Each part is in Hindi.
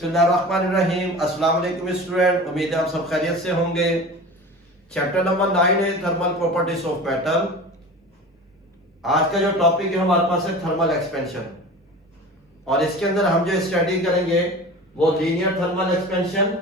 बिस्मिल्लाहिर्रहमानिर्रहीम। अस्सलाम वालेकुम स्टूडेंट, उम्मीद है आप सब खैरियत से होंगे। चैप्टर नंबर 9 है थर्मल प्रॉपर्टीज ऑफ मेटल। आज का जो टॉपिक है हमारे पास है थर्मल एक्सपेंशन, और इसके अंदर हम जो स्टडी करेंगे वो लीनियर थर्मल एक्सपेंशन,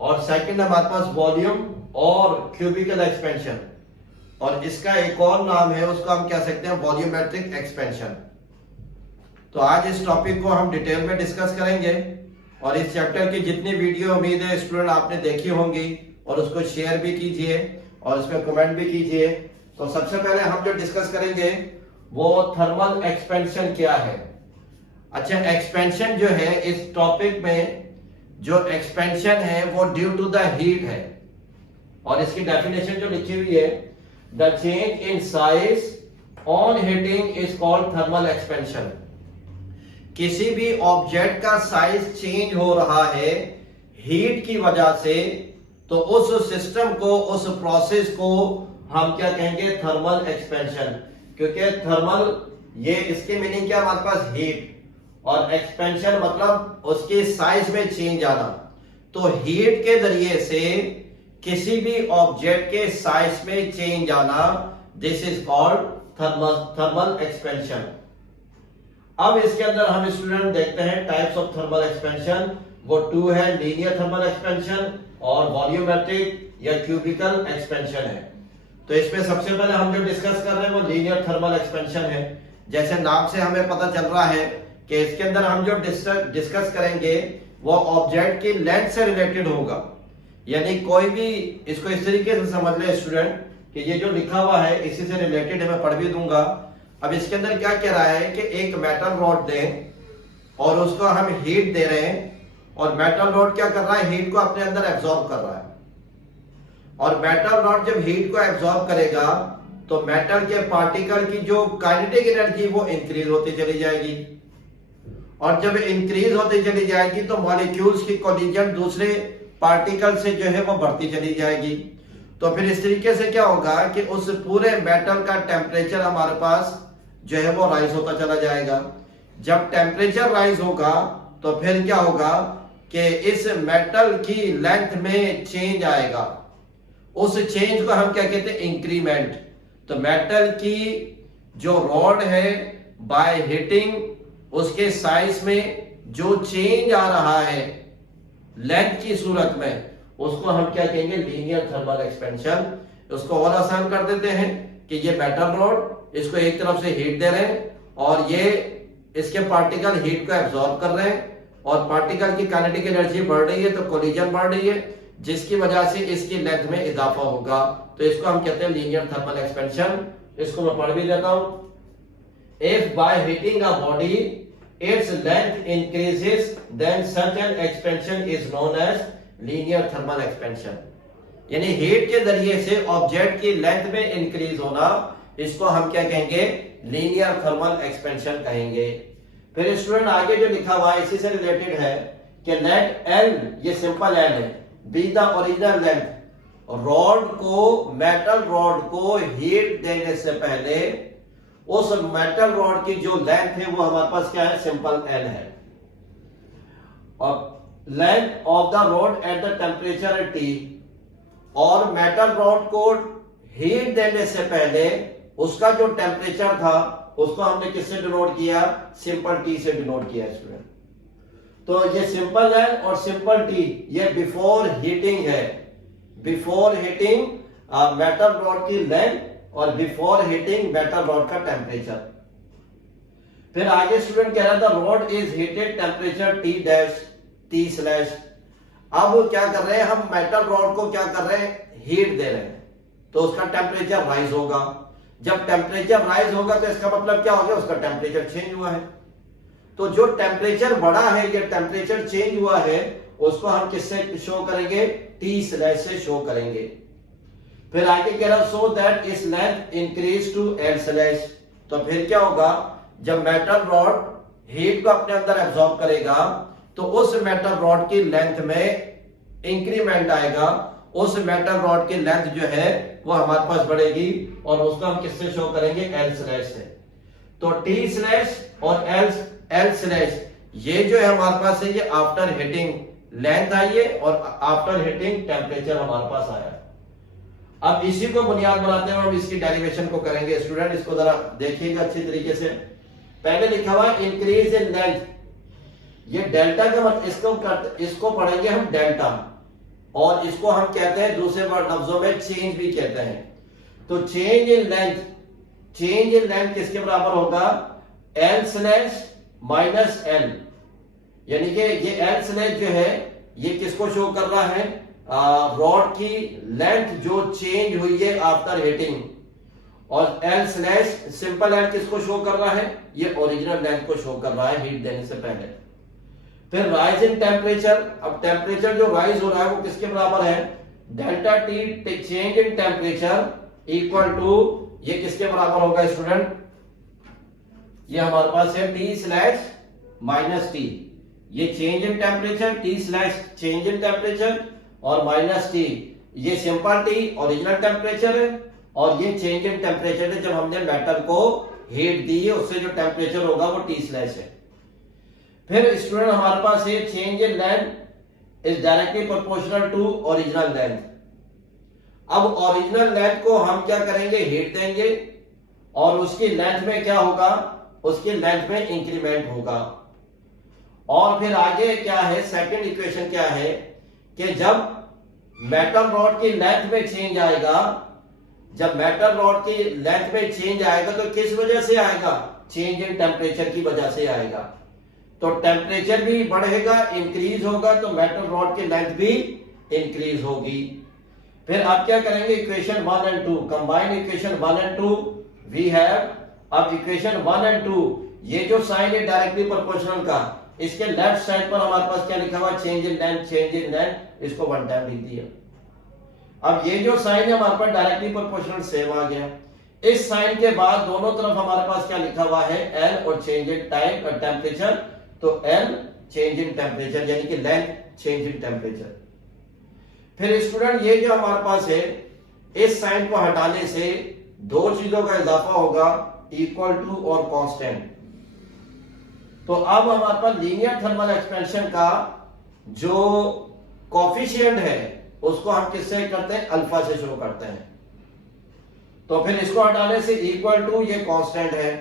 और सेकंड हमारे पास वॉल्यूम और क्यूबिकल एक्सपेंशन, और इसका एक और नाम है, उसको हम कह सकते हैं वॉल्यूमेट्रिक एक्सपेंशन। तो आज इस टॉपिक को हम डिटेल में डिस्कस करेंगे, और इस चैप्टर की जितनी वीडियो उम्मीद है स्टूडेंट आपने देखी होंगी, और उसको शेयर भी कीजिए और उसमें कमेंट भी कीजिए। तो सबसे पहले हम जो डिस्कस करेंगे वो थर्मल एक्सपेंशन क्या है। अच्छा, एक्सपेंशन जो है इस टॉपिक में जो एक्सपेंशन है वो ड्यू टू द हीट है, और इसकी डेफिनेशन जो लिखी हुई है, the change in size on heating is called thermal expansion. किसी भी ऑब्जेक्ट का साइज चेंज हो रहा है हीट की वजह से, तो उस सिस्टम को, उस प्रोसेस को हम क्या कहेंगे, थर्मल एक्सपेंशन। क्योंकि थर्मल ये इसकी मीनिंग क्या, हमारे पास हीट, और एक्सपेंशन मतलब उसके साइज में चेंज आना। तो हीट के जरिए से किसी भी ऑब्जेक्ट के साइज में चेंज आना, this is called thermal expansion. अब इसके अंदर हम स्टूडेंट देखते हैं टाइप्स ऑफ थर्मल एक्सपेंशन। वो टू है, लीनियर थर्मल एक्सपेंशन और वॉल्यूमेट्रिक या क्यूबिकल एक्सपेंशन है। तो इसमें सबसे पहले हम जो डिस्कस कर रहे हैं वो लीनियर थर्मल एक्सपेंशन है। जैसे नाम से हमें पता चल रहा है कि इसके अंदर हम जो डिस्कस करेंगे वो ऑब्जेक्ट की लेंथ से रिलेटेड होगा। यानी कोई भी, इसको इस तरीके से समझ ले स्टूडेंट कि ये जो लिखा हुआ है इसी से रिलेटेड है, मैं पढ़ भी दूंगा। अब इसके अंदर क्या कह रहा है कि एक मेटल रॉड दें और उसको हम हीट दे रहे हैं, और मेटल रॉड क्या कर रहा है, हीट को अपने अंदर एब्जॉर्ब कर रहा है। और मेटल रॉड जब हीट को एब्जॉर्ब करेगा तो मेटल के पार्टिकल की जो काइनेटिक एनर्जी वो इंक्रीज होती चली जाएगी, और जब इंक्रीज होती चली जाएगी तो मॉलिक्यूल्स की कोलिजन दूसरे पार्टिकल से जो है वो बढ़ती चली जाएगी। तो फिर इस तरीके से क्या होगा कि उस पूरे मेटल का टेम्परेचर हमारे पास जो है वो राइज होता चला जाएगा। जब टेम्परेचर राइज होगा तो फिर क्या होगा कि इस मेटल की लेंथ में चेंज आएगा। उस चेंज को हम क्या कहते हैं, इंक्रीमेंट। तो मेटल की जो रॉड है बाय हीटिंग उसके साइज में जो चेंज आ रहा है लेंथ की सूरत में, उसको हम क्या कहेंगे, लीनियर थर्मल एक्सपेंशन। उसको और आसान कर देते हैं कि ये मेटल रॉड, इसको एक तरफ से हीट दे रहे हैं और ये इसके पार्टिकल हीट को एब्जॉर्ब कर रहे हैं, और पार्टिकल की काइनेटिक एनर्जी बढ़ रही है तो कोलिजन बढ़ रही है, जिसकी वजह से इसकी लेंथ में इजाफा होगा। तो इसको हम कहते हैं लीनियर थर्मल एक्सपेंशन। इसको मैं पढ़ भी देता हूं। If by heating a body its length increases then such an expansion is known as linear thermal expansion. यानी हीट के जरिए से ऑब्जेक्ट की लेंथ में इंक्रीज होना, इसको हम क्या कहेंगे, लीनियर थर्मल एक्सपेंशन कहेंगे। फिर स्टूडेंट आगे जो लिखा हुआ है इसी से रिलेटेड है कि लेट एल, ये सिंपल एल है, be the original length. Rod को, मेटल रॉड को हीट देने से पहले उस मेटल रॉड की जो लेंथ है वो हमारे पास क्या है, सिंपल एल है। और length of the rod at the temperature T, और मेटल रॉड को हीट देने से पहले उसका जो टेम्परेचर था उसको हमने किससे डिनोट किया, सिंपल टी से डिनोट किया स्टूडेंट। तो ये सिंपल है और सिंपल टी ये बिफोर हीटिंग है। बिफोर हीटिंग मेटल रॉड की लेंथ और बिफोर हीटिंग मेटल रॉड का टेम्परेचर। फिर आगे स्टूडेंट कह रहा था rod is heated temperature T dash T slash. अब क्या कर रहे हैं हम, मेटल रॉड को क्या कर रहे हैं, हीट दे रहे हैं, तो उसका टेम्परेचर राइज होगा। जब टेम्परेचर राइज होगा तो इसका मतलब क्या हो गया, उसका टेम्परेचर चेंज हुआ है। तो जो टेम्परेचर बढ़ा है, ये टेम्परेचर चेंज हुआ है, उसको हम किससे शो करेंगे, टी स्लैश से शो करेंगे। फिर आगे कह रहा सो दैट इस length increase to L slash. तो फिर क्या होगा, जब मेटल रॉड हीट को अपने अंदर एब्जॉर्ब करेगा तो उस मेटल रॉड की लेंथ में इंक्रीमेंट आएगा, उस मेटल रॉड की लेंथ जो है वो हमारे पास बढ़ेगी, और उसको हम किससे शो करेंगे, एल स्लैश से। तो टी स्लैश और एल स्लैश ये जो है हमारे पास है ये आफ्टर हीटिंग लेंथ आई है और आफ्टर हीटिंग टेम्परेचर हमारे पास आया। अब इसी को बुनियाद बनाते हुए हम इसकी डेरिवेशन को करेंगे। स्टूडेंट इसको जरा देखिएगा अच्छी तरीके से। पहले लिखा हुआ है इंक्रीज इन लेंथ, ये डेल्टा का मतलब इसको पढ़ेंगे हम डेल्टा, और इसको हम कहते हैं दूसरे लफ्जों में चेंज भी कहते हैं। तो चेंज इन लेंथ किसके बराबर होगा? L स्लैश माइनस एल, यानी कि ये L स्लैश जो है ये किसको शो कर रहा है? रॉड की लेंथ जो चेंज हुई है आफ्टर हीटिंग, और L स्लैश सिंपल L किसको शो कर रहा है? ये ओरिजिनल लेंथ को शो कर रहा है हीट देने से पहले। फिर राइज इन टेम्परेचर, अब टेम्परेचर जो राइज हो रहा है वो किसके बराबर है? Delta T change in temperature equal to, ये किसके बराबर होगा स्टूडेंट? ये हमारे पास है T स्लैश माइनस टी, ये change in temperature, T slash change in temperature और माइनस टी, ये सिंपल टी ओरिजिनल टेम्परेचर है, और ये चेंज इन टेम्परेचर है जब हमने मेटल को हीट दी है, उससे जो टेम्परेचर होगा वो T स्लैश है। फिर स्टूडेंट हमारे पास है change in length is directly proportional to original length. अब ओरिजिनल लेंथ को हम क्या करेंगे? हीट देंगे, और उसकी लेंथ में क्या होगा? उसकी लेंथ में इंक्रीमेंट होगा। और फिर आगे क्या है? सेकंड इक्वेशन क्या है कि जब मेटल रॉड की लेंथ में चेंज आएगा, जब मेटल रॉड की लेंथ में चेंज आएगा तो किस वजह से आएगा? चेंज इन टेम्परेचर की वजह से आएगा। तो टेम्परेचर भी बढ़ेगा, इंक्रीज होगा, तो मेटल रॉड की लेंथ भी इंक्रीज होगी। फिर आप क्या करेंगे? Equation 1 and 2 combine, equation 1 and 2 we have. अब इक्वेशन 1 एंड 2, ये जो साइन है डायरेक्टली प्रोपोर्शनल का, इसके लेफ्ट साइड पर हमारे पास क्या लिखा हुआ? चेंज इन लेंथ, इसको 1 टाइम लिख दिया। अब ये जो साइन है हमारे पास डायरेक्टली प्रोपोर्शनल सेम आ गया। इस साइन के बाद दोनों तरफ हमारे पास क्या लिखा हुआ है? L और चेंज इन टाइम और टेम्परेचर, तो L चेंज इन टेम्परेचर यानी कि लेंथ चेंज इन टेम्परेचर। फिर स्टूडेंट ये जो हमारे पास है, इस साइन को हटाने से दो चीजों का इजाफा होगा, इक्वल टू और कांस्टेंट। तो अब हमारे पास लीनियर थर्मल एक्सपेंशन का जो कोफिशिएंट है उसको हम किससे करते हैं? अल्फा से शो करते हैं। तो फिर इसको हटाने से इक्वल टू, ये कांस्टेंट है।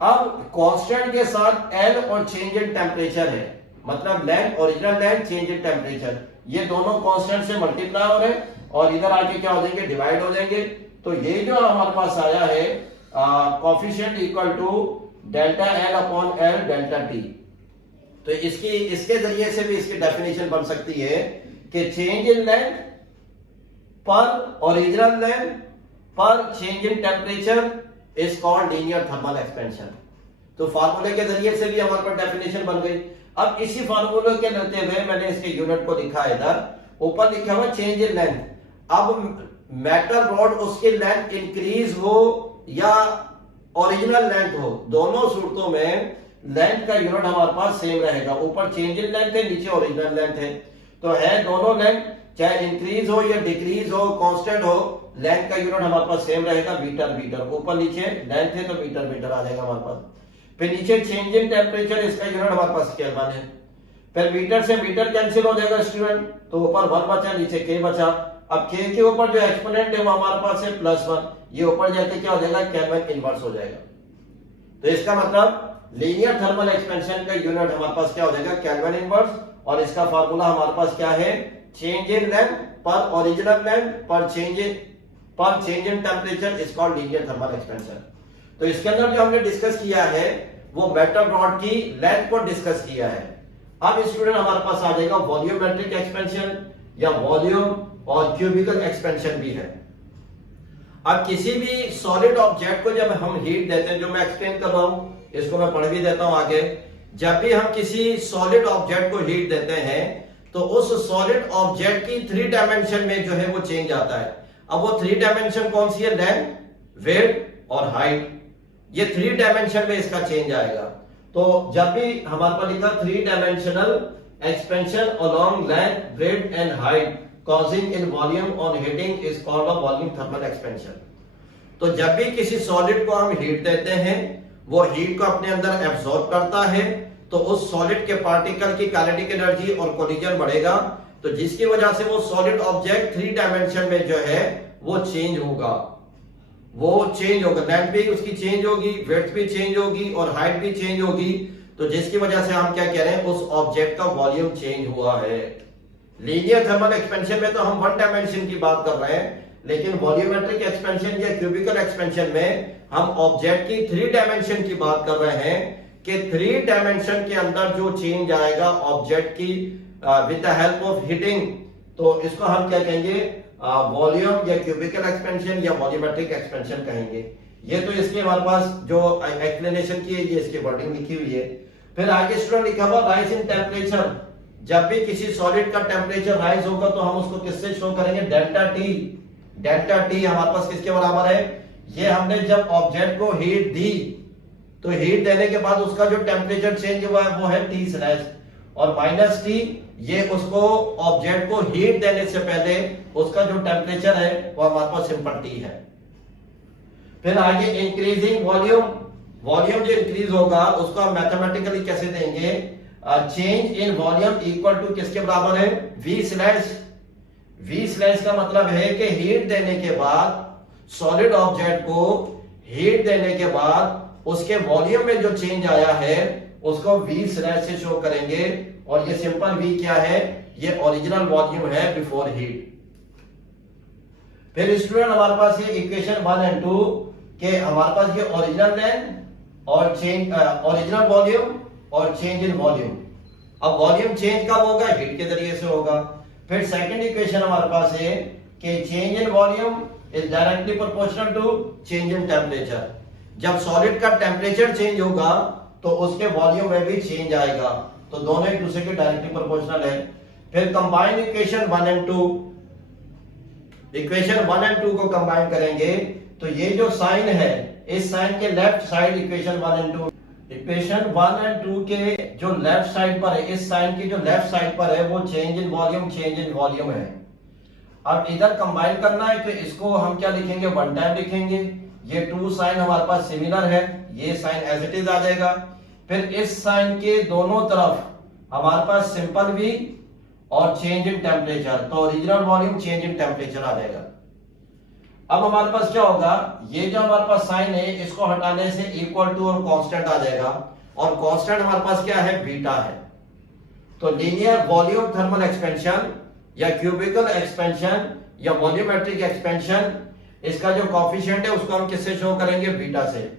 अब कांस्टेंट के साथ L और चेंज इन टेम्परेचर है, मतलब length original length change in temperature, ये दोनों कांस्टेंट से मल्टीप्लाई हो रहे हैं और इधर आके क्या हो जाएंगे? डिवाइड हो जाएंगे। तो ये जो हमारे पास आया है coefficient equal to delta L upon L delta T। तो इसके जरिए से भी इसकी डेफिनेशन बन सकती है कि चेंज इन लेंथ पर ओरिजिनल लेंथ पर change in temperature is called linear thermal expansion. तो फार्मूले के जरिए से भी हमारे पास डेफिनेशन बन गई। अब इसी फार्मूले के लेते हुए मैंने इसके यूनिट को लिखा है, इधर ऊपर लिखा हुआ चेंज इन लेंथ। अब मेटल रॉड उसकी लेंथ इंक्रीज हो या ओरिजिनल लेंथ हो, दोनों सूरतों में लेंथ का यूनिट हमारे पास सेम रहेगा। ऊपर चेंज इन लेंथ है, नीचे ओरिजिनल लेंथ है, तो है दोनों लेंथ चाहे इंक्रीज हो या डिक्रीज हो, कांस्टेंट हो, लेंथ का यूनिट हमारे पास सेम रहेगा, मीटर। ऊपर नीचे लेंथ है तो मीटर आ जाएगा हमारे पास। फिर नीचे चेंज इन टेम्परेचर, इसका यूनिट हमारे पास केल्विन है। फिर मीटर से मीटर कैंसिल हो जाएगा स्टूडेंट, तो ऊपर 1 बचा, नीचे k बचा। अब k के ऊपर जो एक्सपोनेंट है वो हमारे पास है +1, ये ऊपर जाके क्या हो जाएगा? केल्विन इनवर्स हो जाएगा। तो इसका मतलब लीनियर थर्मल एक्सपेंशन का यूनिट हमारे पास क्या हो जाएगा? Kelvin inverse. और इसका फार्मूला हमारे पास क्या है? चेंज इन लेंथ पर ओरिजिनल लेंथ पर change in temperature is called linear thermal expansion. तो इसके अंदर जो हमने डिस्कस किया है वो मेटल रॉड की लेंथ को डिस्कस किया है। अब स्टूडेंट हमारे पास आ जाएगा वॉल्यूमेट्रिक एक्सपेंशन या वॉल्यूम और क्यूबिकल एक्सपेंशन भी है। अब किसी भी सॉलिड ऑब्जेक्ट को जब हम हीट देते हैं, जो मैं एक्सप्लेन कर रहा हूं इसको मैं पढ़ भी देता हूं आगे। जब भी हम किसी सॉलिड ऑब्जेक्ट को हीट देते हैं तो उस सॉलिड ऑब्जेक्ट की 3 डायमेंशन में जो है वो चेंज आता है। अब वो 3 डायमेंशन कौन सी है? लेंथ, वेट और हाइट, ये 3 डायमेंशन में इसका चेंज आएगा। तो जब भी हमारे पास लिखा 3 dimensional expansion along length, width and height causing in volume on heating is called a volume thermal expansion। तो जब भी किसी सॉलिड को हम हीट देते हैं वो हीट को अपने अंदर एब्सॉर्ब करता है, तो उस सॉलिड के पार्टिकल की काइनेटिक एनर्जी और कोलिजन बढ़ेगा, तो जिसकी वजह से वो सॉलिड ऑब्जेक्ट 3 डायमेंशन में जो है वो चेंज होगा, लेंथ भी उसकी चेंज होगी, विड्थ भी चेंज होगी और हाइट भी चेंज होगी। तो जिसकी वजह से हम क्या कह रहे हैं, उस ऑब्जेक्ट का वॉल्यूम चेंज हुआ है। लीनियर थर्मल एक्सपेंशन में तो हम 1 डायमेंशन की बात कर रहे हैं, लेकिन वॉल्यूमेट्रिक एक्सपेंशन या क्यूबिकल एक्सपेंशन में हम ऑब्जेक्ट की 3 डायमेंशन की बात कर रहे हैं कि 3 डायमेंशन के अंदर जो चेंज आएगा ऑब्जेक्ट की with the help of heating, तो इसको हम क्या कहेंगे, वॉल्यूम या क्यूबिकल एक्सपेंशन या वॉल्यूमेट्रिक एक्सपेंशन कहेंगे। ये तो इसके हमारे पास जो एक्सप्लेनेशन की है, ये इसकी वर्डिंग लिखी हुई है। फिर आगे स्टूडेंट लिखा हुआ राइज इन टेम्परेचर। जब भी किसी सॉलिड का टेम्परेचर राइज होगा तो हम उसको किससे शो करेंगे, डेल्टा टी। डेल्टा टी हमारे पास किसके बराबर है, ये हमने जब ऑब्जेक्ट को हीट दी तो हीट देने के बाद उसका जो टेम्परेचर चेंज हुआ है वो है टी स्लैश, और माइनस टी ये उसको ऑब्जेक्ट को हीट देने से पहले उसका जो टेम्परेचर है वो हमारे पास सिंपल टी है। फिर आगे इंक्रीजिंग वॉल्यूम, वॉल्यूम जो इंक्रीज होगा उसको हम मैथमेटिकली कैसे देंगे, change in volume equal to किसके बराबर है, वी स्लैश। वी स्लैश का मतलब है कि हीट देने के बाद, सॉलिड ऑब्जेक्ट को हीट देने के बाद उसके वॉल्यूम में जो चेंज आया है उसको वी स्लैश से शो करेंगे, और ये सिंपल वी क्या है, ये ओरिजिनल वॉल्यूम है बिफोर हीट। फिर स्टूडेंट हमारे पास ये इक्वेशन 1 और 2 के हमारे पास ये ओरिजिनल लेंथ और चेंज, ओरिजिनल वॉल्यूम और चेंज इन वॉल्यूम। अब वॉल्यूम चेंज कब होगा, हीट के जरिए से होगा। फिर सेकंड इक्वेशन हमारे पास है कि change in volume is directly proportional to change in temperature. जब सॉलिड का टेम्परेचर चेंज होगा तो उसके वॉल्यूम में भी चेंज आएगा, तो दोनों एक दूसरे के डायरेक्टली प्रोपोर्शनल है। फिर कंबाइन इक्वेशन 1 और 2, इक्वेशन 1 और 2 को कंबाइन करेंगे तो ये जो साइन है इस साइन के लेफ्ट साइड इक्वेशन 1 और 2, इक्वेशन 1 और 2 के जो लेफ्ट साइड पर है, इस साइन की जो लेफ्ट साइड पर है वो चेंज इन वॉल्यूम है। अब इधर कंबाइन करना है तो इसको हम क्या लिखेंगे, 1 टाइम लिखेंगे। ये 2 साइन हमारे पास सिमिलर है, ये साइन एज इट इज आ जाएगा। फिर इस साइन के दोनों तरफ हमारे पास सिंपल वी और चेंज इन टेम्परेचर, तो original volume change in temperature आ जाएगा। अब हमारे पास क्या होगा, ये जो हमारे पास साइन है इसको हटाने से इक्वल टू और कांस्टेंट आ जाएगा, और कांस्टेंट हमारे पास क्या है, बीटा है। तो लीनियर वॉल्यूम थर्मल एक्सपेंशन या क्यूबिकल एक्सपेंशन या वॉल्यूमेट्रिक एक्सपेंशन, इसका जो कोएफिशिएंट है उसको हम किससे शो करेंगे, बीटा से।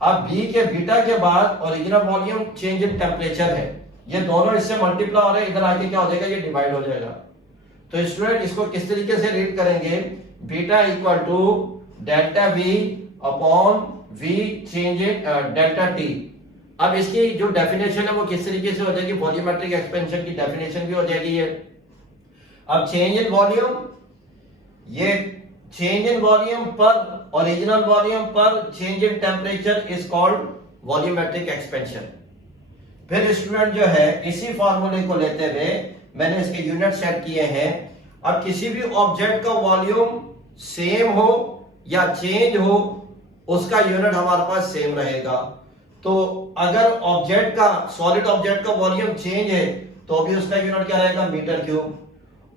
अब बी के बीटा के बाद original volume change in temperature है, ये दोनों इससे मल्टीप्लाई हो रहे हैं, इधर आके क्या हो जाएगा, ये डिवाइड हो जाएगा। तो स्टूडेंट इसको किस तरीके से रीड करेंगे, beta equal to delta V upon V change in delta T. अब इसकी जो डेफिनेशन है वो किस तरीके से हो जाएगी, वॉल्यूमेट्रिक एक्सपेंशन की डेफिनेशन भी हो जाएगी ये। अब चेंज इन वॉल्यूम, ये चेंज इन वॉल्यूम पर ओरिजिनल वॉल्यूम पर change in temperature is called volumetric expansion. फिर स्टूडेंट जो है इसी फॉर्मूले को लेते हुए मैंने इसके यूनिट सेट किए हैं। अब किसी भी ऑब्जेक्ट का वॉल्यूम सेम हो या चेंज हो उसका यूनिट हमारे पास सेम रहेगा। तो अगर ऑब्जेक्ट का, सॉलिड ऑब्जेक्ट का वॉल्यूम चेंज है तो भी उसका यूनिट क्या रहेगा, मीटर क्यूब।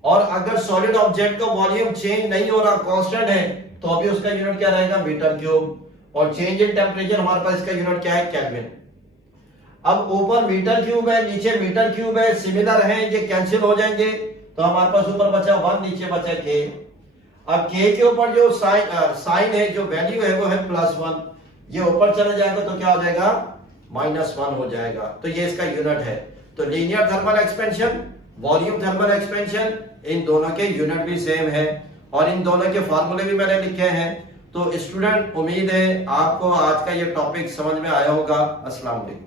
और अगर सॉलिड ऑब्जेक्ट का वॉल्यूम चेंज नहीं हो रहा, कांस्टेंट है, तो अभी उसका यूनिट क्या रहेगा, मीटर क्यूब। और चेंज इन टेम्परेचर हमारे पास इसका यूनिट क्या है, केल्विन। अब ऊपर मीटर क्यूब है, नीचे मीटर क्यूब है, सिमिलर है, ये कैंसिल हो जाएंगे, तो हमारे पास ऊपर बचा 1, नीचे बचा k। अब k के ऊपर जो साइन है, जो वैल्यू है वो है +1, ये ऊपर चला जाएगा तो क्या हो जाएगा, -1 हो जाएगा। तो ये इसका यूनिट है। तो linear thermal expansion, volume thermal expansion, इन दोनों के यूनिट भी सेम है और इन दोनों के फॉर्मूले भी मैंने लिखे हैं। तो स्टूडेंट उम्मीद है आपको आज का ये टॉपिक समझ में आया होगा। अस्सलाम वालेकुम।